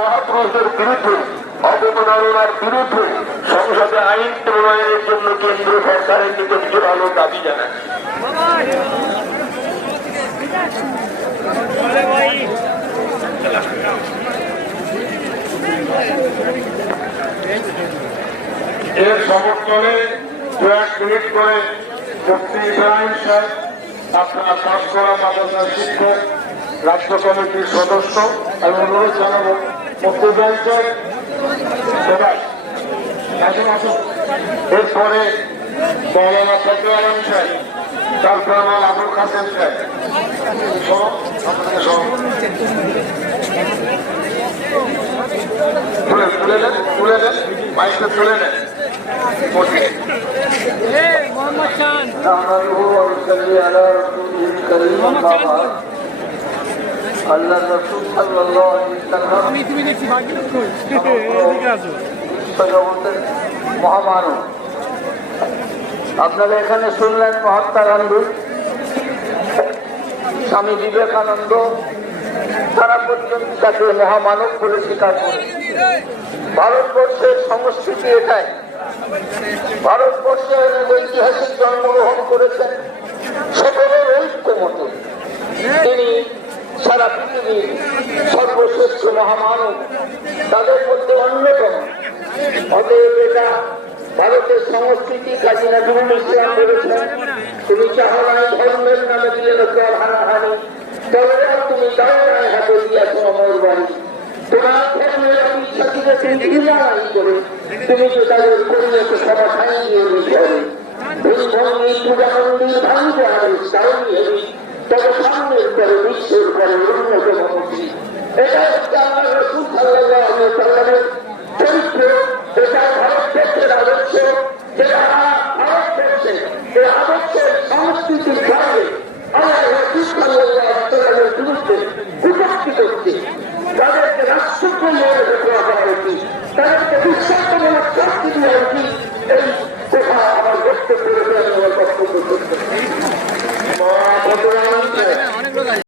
মহাপুরুষদের বিরুদ্ধে অবমাননার বিরুদ্ধে সংসদে আইন প্রণয়নের জন্য কেন্দ্র সরকারের নিকট জোরালো দাবি জানায়। এর সমর্থনে কয়েক মিনিট করে মুফতি ইব্রাহিম সাহেব আপনার কাজ করা মাদ্রাসার শিক্ষক রাষ্ট্র কমিটির সদস্য আমি অনুরোধ জানাবো মুফতি ইব্রাহিম সাহেব এরপরে মৌলানা ফজলুল আলম সাহেব তারপর আমার আবুল কাসেম সাহেব তুলে নেন মাইকটা তুলে নেন। আল্লাহ রাসূল সাল্লাল্লাহু আলাইহি ওয়াসাল্লাম মহামানব। আপনারা এখানে শুনলেন মহাত্মা গান্ধী, স্বামী বিবেকানন্দ, তারা পর্যন্ত তাকে মহামানব বলে স্বীকার করে। ভারতবর্ষের সংস্কৃতি এটাই। ভারতবর্ষে ঐতিহাসিক জন্মগ্রহণ করেছেন সকলের ঐক্যমতে। তিনি সারা পৃথিবীর সর্বশ্রেষ্ঠ মহামানব, তাদের মধ্যে অন্যতম। অতএব এটা ভারতের সংস্কৃতি। কাজী নজরুল ইসলাম বলেছেন, তুমি চাহো নাই ধর্মের নামে দিলে লোকের হানাহানি, তবে তুমি দাওয়ায় হাতে দিয়েছ অমর বাড়ি। তোমার ধর্মের ইচ্ছাটিকে তুমি ঘৃণাই করে তুমি তো তাদের পরিণত সমাধান দিয়ে নিতে হবে। এই ধর্মের পূজা মন্দির ভাঙতে হবে, তাহলেই হবে তবে সামনের পরে বিশ্বের পরে অন্যতম মুক্তি। এটা হচ্ছে আমার রাসূল সাল্লাল্লাহু আলাইহি ওয়াসাল্লামের চরিত্র। এটা ভারতবর্ষের আদর্শ, যেটা ভারতবর্ষে এই আদর্শের সংস্কৃতির কারণে আমার রাসূল সাল্লাল্লাহু আলাইহি ওয়াসাল্লামের বিরুদ্ধে কটূক্তি করছে। তাদেরকে রাষ্ট্রপ্রিয় ঘোষণা করা উচিত, তাদেরকে বিশ্বাসমূলক শাস্তি দেওয়া উচিত। এই কথা আমার বক্তব্য আমার বক্তব্য করতে